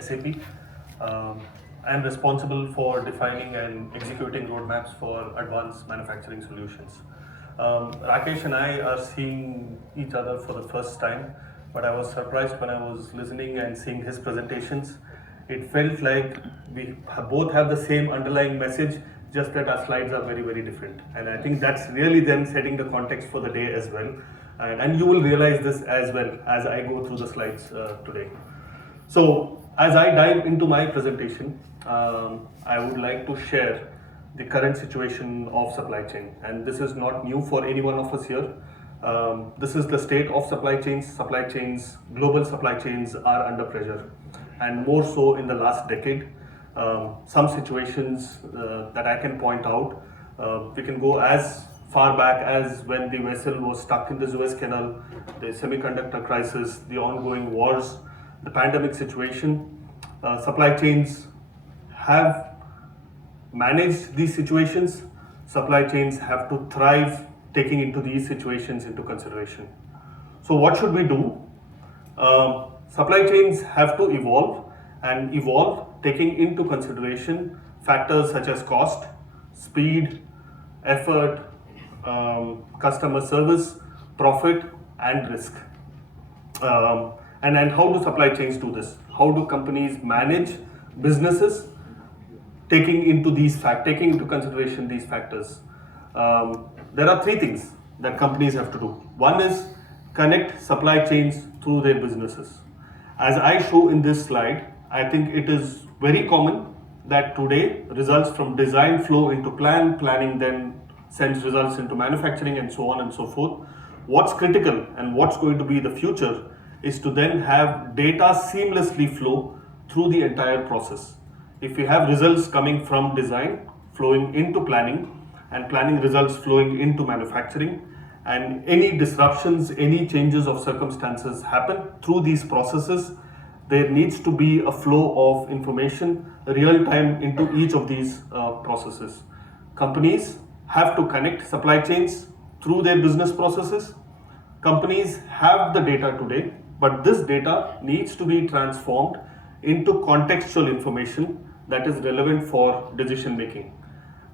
SAP. Um, I am responsible for defining and executing roadmaps for advanced manufacturing solutions. Rakesh and I are seeing each other for the first time, but I was surprised when I was listening and seeing his presentations. It felt like we both have the same underlying message, just that our slides are very, very different. And I think that's really then setting the context for the day as well. And you will realize this as well as I go through the slides today. So, as I dive into my presentation, I would like to share the current situation of supply chain. And this is not new for any one of us here. This is the state of supply chains. Supply chains, global supply chains are under pressure, and more so in the last decade. Some situations that I can point out, we can go as far back as when the vessel was stuck in the Suez Canal, the semiconductor crisis, the ongoing wars, the pandemic situation. Supply chains have managed these situations. Supply chains have to thrive taking into these situations into consideration. So what should we do? Supply chains have to evolve and evolve taking into consideration factors such as cost, speed, effort, customer service, profit, and risk. And how do supply chains do this? How do companies manage businesses taking into consideration these factors? There are three things that companies have to do. One is connect supply chains through their businesses. As I show in this slide, I think it is very common that today results from design flow into planning then sends results into manufacturing, and so on and so forth. What's critical and what's going to be the future is to then have data seamlessly flow through the entire process. If we have results coming from design flowing into planning, and planning results flowing into manufacturing, and any disruptions, any changes of circumstances happen through these processes, there needs to be a flow of information real time into each of these processes. Companies have to connect supply chains through their business processes. Companies have the data today, but this data needs to be transformed into contextual information that is relevant for decision making.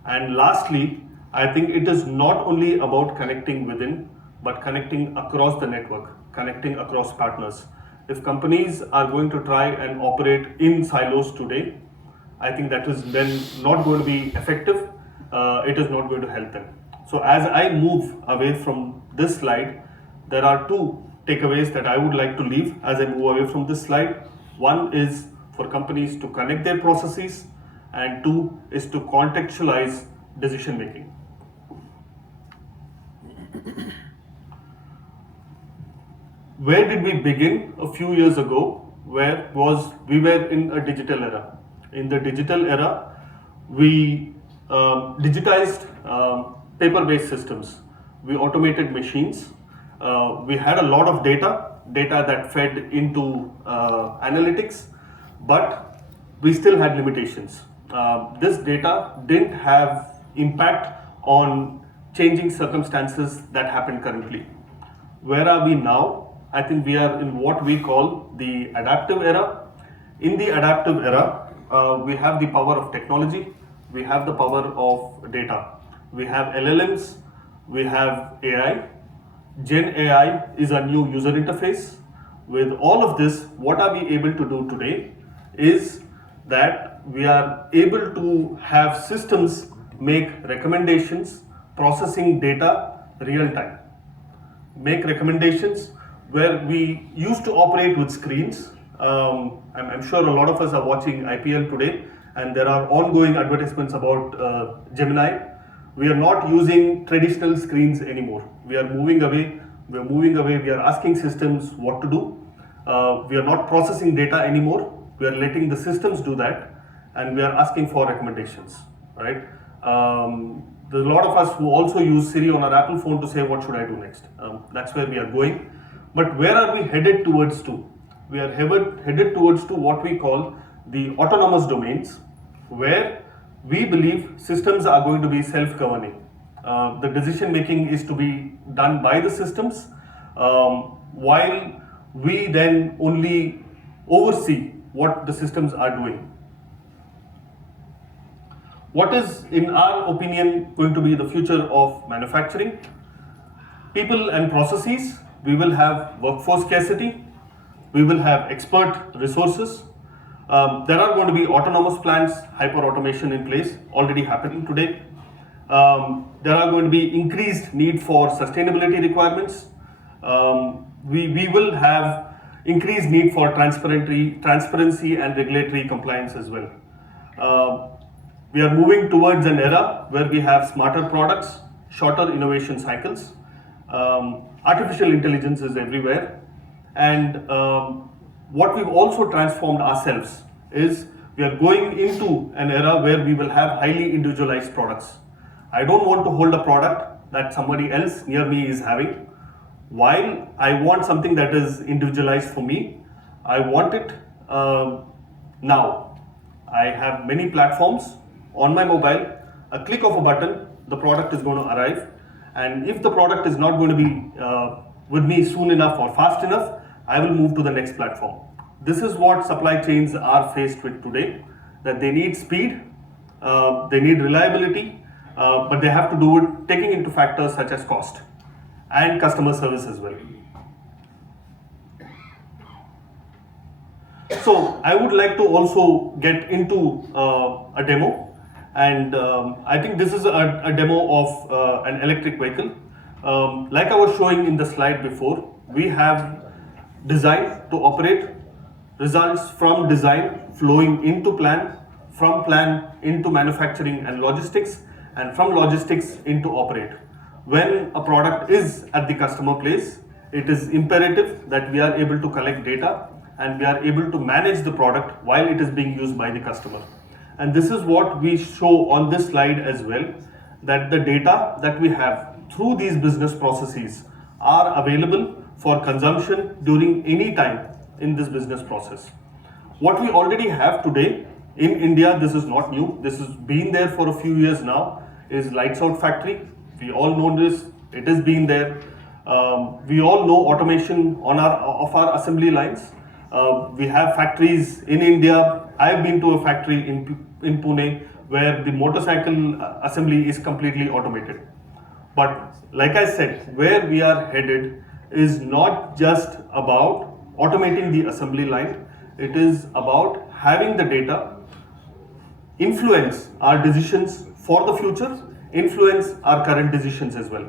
And lastly, I think it is not only about connecting within, but connecting across the network, connecting across partners. If companies are going to try and operate in silos today, I think that is then not going to be effective. It is not going to help them. So as I move away from this slide, there are two takeaways that I would like to leave as I move away from this slide. One is for companies to connect their processes, and two is to contextualize decision making. Where did we begin a few years ago? We were in a digital era. In the digital era, we digitized paper-based systems. We automated machines. We had a lot of data that fed into analytics, but we still had limitations. This data didn't have impact on changing circumstances that happen currently. Where are we now? I think we are in what we call the adaptive era. In the adaptive era, we have the power of technology, we have the power of data. We have LLMs, we have AI. Gen AI is a new user interface. With all of this, what are we able to do today is that we are able to have systems make recommendations, processing data real time. Make recommendations where we used to operate with screens. I'm sure a lot of us are watching IPL today, and there are ongoing advertisements about Gemini. We are not using traditional screens anymore. We are moving away. We are asking systems what to do. We are not processing data anymore. We are letting the systems do that, and we are asking for recommendations, right? There's a lot of us who also use Siri on our Apple phone to say, what should I do next? That's where we are going. But where are we headed towards to? We are headed towards to what we call the autonomous domains, where we believe systems are going to be self-governing. The decision making is to be done by the systems, while we then only oversee what the systems are doing. What is, in our opinion, going to be the future of manufacturing? People and processes. We will have workforce scarcity. We will have expert resources. There are going to be autonomous plants, hyper automation in place, already happening today. There are going to be increased need for sustainability requirements. We will have increased need for transparency and regulatory compliance as well. We are moving towards an era where we have smarter products, shorter innovation cycles. Artificial intelligence is everywhere. And what we've also transformed ourselves is we are going into an era where we will have highly individualized products. I don't want to hold a product that somebody else near me is having. While I want something that is individualized for me, I want it now. I have many platforms on my mobile. A click of a button, the product is going to arrive. And if the product is not going to be with me soon enough or fast enough, I will move to the next platform. This is what supply chains are faced with today, that they need speed, they need reliability, but they have to do it taking into factors such as cost and customer service as well. So I would like to also get into a demo, and I think this is a demo of an electric vehicle. Like I was showing in the slide before, we have design to operate, results from design flowing into plan, from plan into manufacturing and logistics, and from logistics into operate. When a product is at the customer place, it is imperative that we are able to collect data and we are able to manage the product while it is being used by the customer. And this is what we show on this slide as well, that the data that we have through these business processes are available for consumption during any time in this business process. What we already have today in India, this is not new, this has been there for a few years now, is lights out factory. We all know this, it has been there. We all know automation on of our assembly lines. We have factories in India. I've been to a factory in Pune where the motorcycle assembly is completely automated. But like I said, where we are headed is not just about automating the assembly line, it is about having the data influence our decisions for the future, influence our current decisions as well.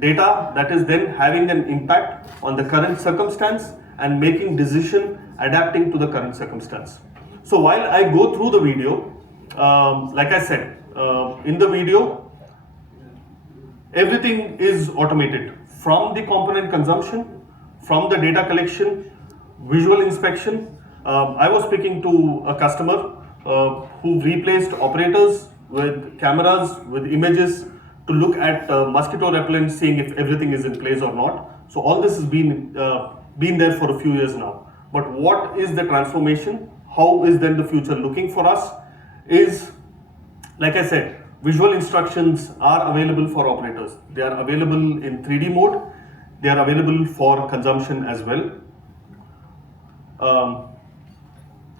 Data that is then having an impact on the current circumstance and making decision adapting to the current circumstance. So while I go through the video, like I said, in the video, everything is automated from the component consumption, from the data collection, visual inspection. I was speaking to a customer who replaced operators with cameras, with images to look at mosquito repellent, seeing if everything is in place or not. So all this has been there for a few years now. But what is the transformation? How is then the future looking for us? Is, like I said, visual instructions are available for operators. They are available in 3D mode. They are available for consumption as well.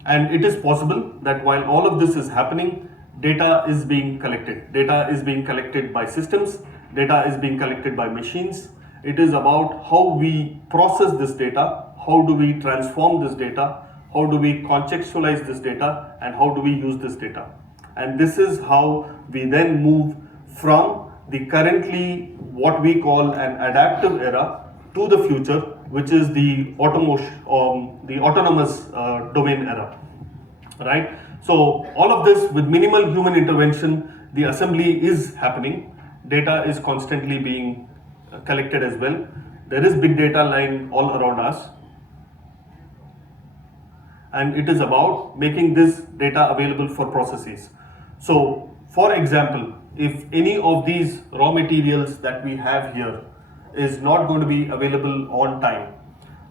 And it is possible that while all of this is happening, data is being collected. Data is being collected by systems. Data is being collected by machines. It is about how we process this data, how do we transform this data, how do we contextualize this data, and how do we use this data. And this is how we then move from the currently what we call an adaptive era to the future, which is the autonomous domain era, right? So all of this with minimal human intervention, the assembly is happening. Data is constantly being collected as well. There is big data lying all around us. And it is about making this data available for processes. So, for example, if any of these raw materials that we have here is not going to be available on time,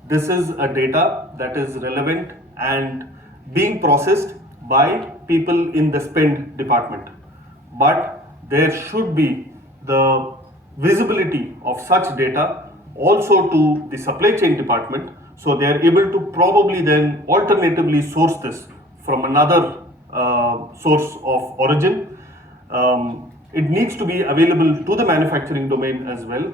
this is a data that is relevant and being processed by people in the spend department. But there should be the visibility of such data also to the supply chain department, So they are able to probably then alternatively source this from another source of origin. It needs to be available to the manufacturing domain as well.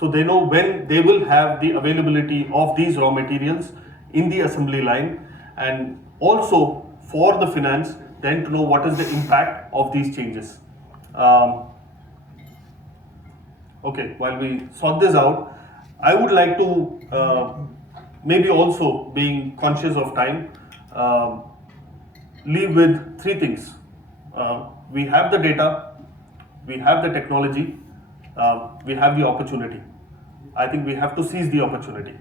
So they know when they will have the availability of these raw materials in the assembly line, and also for the finance, then to know what is the impact of these changes. Um, okay, while we sort this out, I would like to maybe also, being conscious of time, leave with three things. We have the data, we have the technology, we have the opportunity. I think we have to seize the opportunity.